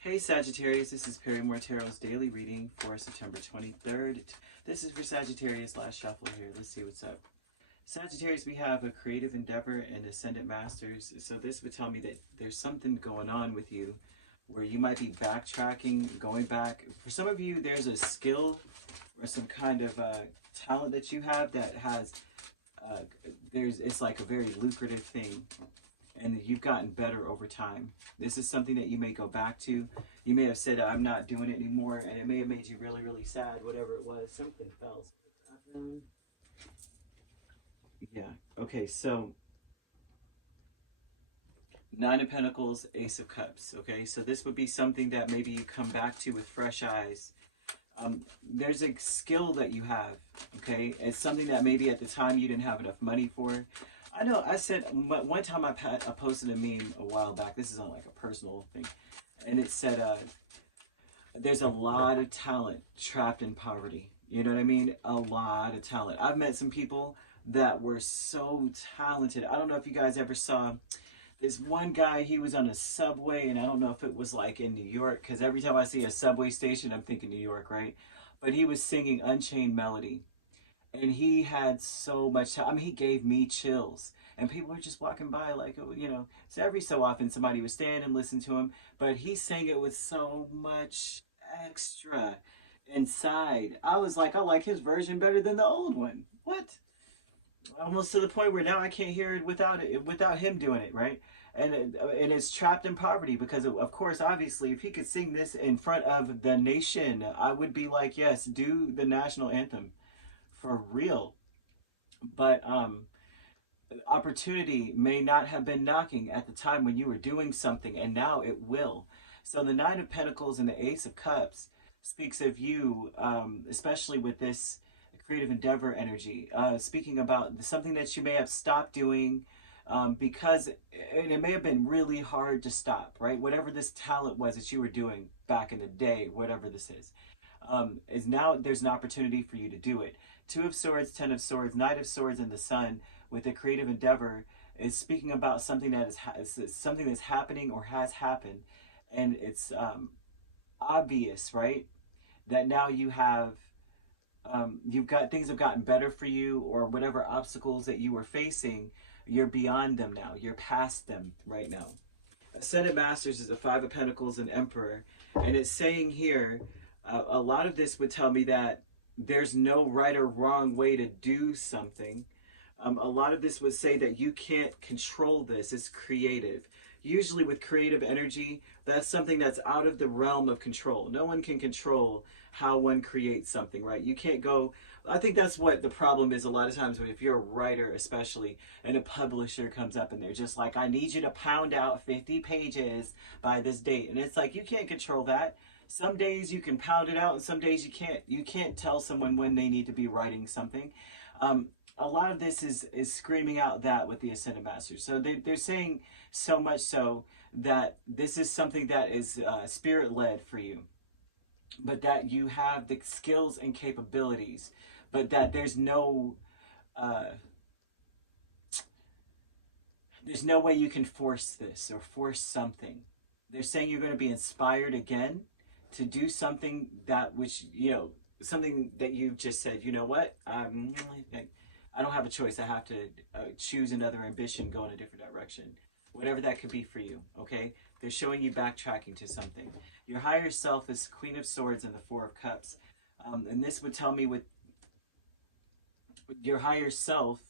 Hey Sagittarius, this is Perrymore Tarot's daily reading for September 23rd. This is for Sagittarius. Last shuffle here. Let's see what's up. Sagittarius, we have a creative endeavor and ascendant masters. So this would tell me that there's something going on with you where you might be backtracking, going back. For some of you, there's a skill or some kind of talent that you have that has, it's like a very lucrative thing. And you've gotten better over time. This is something that you may go back to. You may have said, I'm not doing it anymore, and it may have made you really, really sad, whatever it was. Something fell. Yeah, okay, so Nine of Pentacles, Ace of Cups, okay? So this would be something that maybe you come back to with fresh eyes. There's a skill that you have, okay? It's something that maybe at the time you didn't have enough money for. I know I said one time I posted a meme a while back. This is on like a personal thing. And it said, there's a lot of talent trapped in poverty. You know what I mean? A lot of talent. I've met some people that were so talented. I don't know if you guys ever saw this one guy. He was on a subway, and I don't know if it was like in New York, because every time I see a subway station, I'm thinking New York, right? But he was singing Unchained Melody. And he had so much time. I mean, he gave me chills. And people were just walking by like, you know. So every so often somebody would stand and listen to him. But he sang it with so much extra inside. I was like, I like his version better than the old one. What? Almost to the point where now I can't hear it without him doing it, right? And it's trapped in poverty because, of course, obviously, if he could sing this in front of the nation, I would be like, yes, do the national anthem. For real. But opportunity may not have been knocking at the time when you were doing something, and now it will. So the Nine of Pentacles and the Ace of Cups speaks of you, especially with this creative endeavor energy, speaking about something that you may have stopped doing, because it may have been really hard to stop, right? Whatever this talent was that you were doing back in the day, whatever this is now there's an opportunity for you to do it. Two of Swords, Ten of Swords, Knight of Swords, and the Sun with a creative endeavor is speaking about something that is something that's happening or has happened, and it's obvious, right? That now you have you've got things have gotten better for you, or whatever obstacles that you were facing, you're beyond them now. You're past them right now. Ascendant Masters is a Five of Pentacles and Emperor, and it's saying here, a lot of this would tell me that there's no right or wrong way to do something. A lot of this would say that you can't control this. It's creative. Usually with creative energy, that's something that's out of the realm of control. No one can control how one creates something, right? You can't go... I think that's what the problem is a lot of times if you're a writer especially, and a publisher comes up and they're just like, I need you to pound out 50 pages by this date. And it's like, you can't control that. Some days you can pound it out, and some days you can't. You can't tell someone when they need to be writing something. A lot of this is screaming out that with the Ascendant Masters. So they're saying so much so that this is something that is spirit-led for you. But that you have the skills and capabilities. But that there's no way you can force this or force something. They're saying you're going to be inspired again to do something that which, you know, something that you've just said, you know what, I don't have a choice. I have to choose another ambition, go in a different direction. Whatever that could be for you, okay? They're showing you backtracking to something. Your higher self is Queen of Swords and the Four of Cups. And this would tell me with your higher self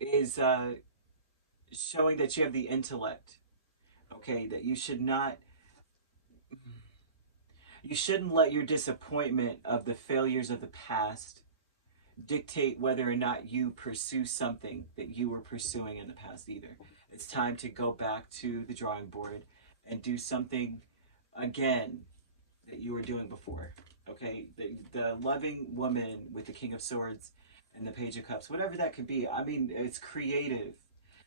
is showing that you have the intellect, okay? That you shouldn't let your disappointment of the failures of the past dictate whether or not you pursue something that you were pursuing in the past either. It's time to go back to the drawing board and do something again that you were doing before. Okay, the loving woman with the King of Swords and the Page of Cups, whatever that could be. I mean, it's creative.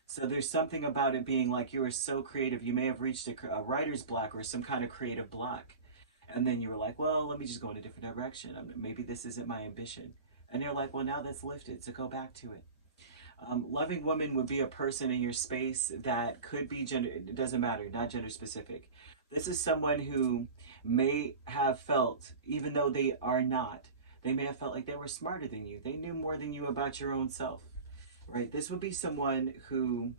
So there's something about it being like you were so creative. You may have reached a writer's block or some kind of creative block. And then you were like, well, let me just go in a different direction. Maybe this isn't my ambition. And you're like, well, now that's lifted, so go back to it. Loving woman would be a person in your space that could be gender, it doesn't matter, not gender specific. This is someone who may have felt, even though they are not, they may have felt like they were smarter than you. They knew more than you about your own self, right? This would be someone who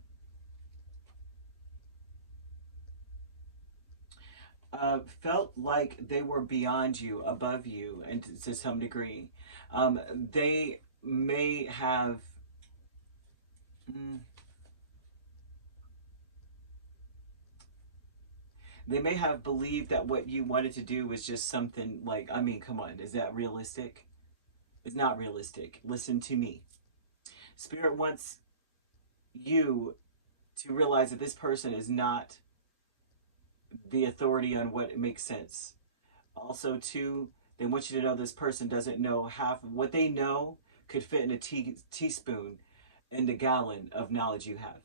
felt like they were beyond you, above you, and to some degree. They may have. Mm, they may have believed that what you wanted to do was just something like, I mean, come on, is that realistic? It's not realistic. Listen to me. Spirit wants you to realize that this person is not the authority on what makes sense. Also, too, they want you to know this person doesn't know half of what they know could fit in a teaspoon in the gallon of knowledge you have.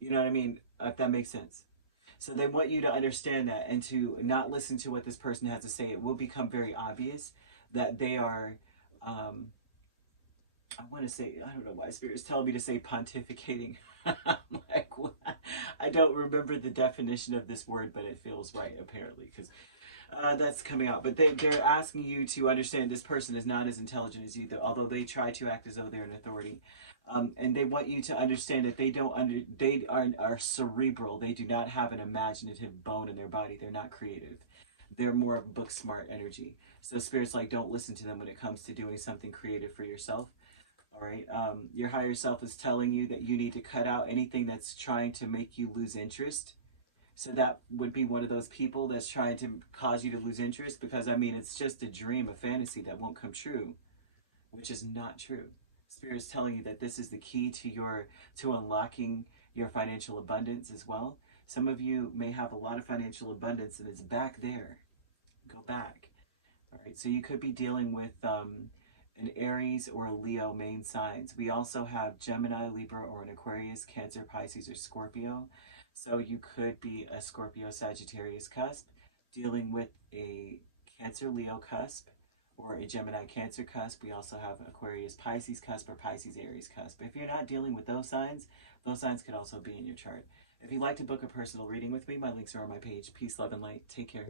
You know what I mean? If that makes sense. So they want you to understand that and to not listen to what this person has to say. It will become very obvious that they are, I want to say, I don't know why Spirit is telling me to say pontificating. I'm like, what? I don't remember the definition of this word, but it feels right apparently because that's coming out. But they're asking you to understand this person is not as intelligent as you, although they try to act as though they're an authority. And they want you to understand that they are cerebral. They do not have an imaginative bone in their body. They're not creative. They're more book smart energy. So Spirit's like, don't listen to them when it comes to doing something creative for yourself. All right. Your higher self is telling you that you need to cut out anything that's trying to make you lose interest. So that would be one of those people that's trying to cause you to lose interest because, I mean, it's just a dream, a fantasy that won't come true, which is not true. Spirit is telling you that this is the key to unlocking your financial abundance as well. Some of you may have a lot of financial abundance and it's back there. Go back. All right. So you could be dealing with an Aries or a Leo main signs. We also have Gemini, Libra, or an Aquarius, Cancer, Pisces, or Scorpio. So you could be a Scorpio, Sagittarius cusp, dealing with a Cancer, Leo cusp, or a Gemini, Cancer cusp. We also have Aquarius, Pisces cusp, or Pisces, Aries cusp. If you're not dealing with those signs could also be in your chart. If you'd like to book a personal reading with me, my links are on my page. Peace, love, and light. Take care.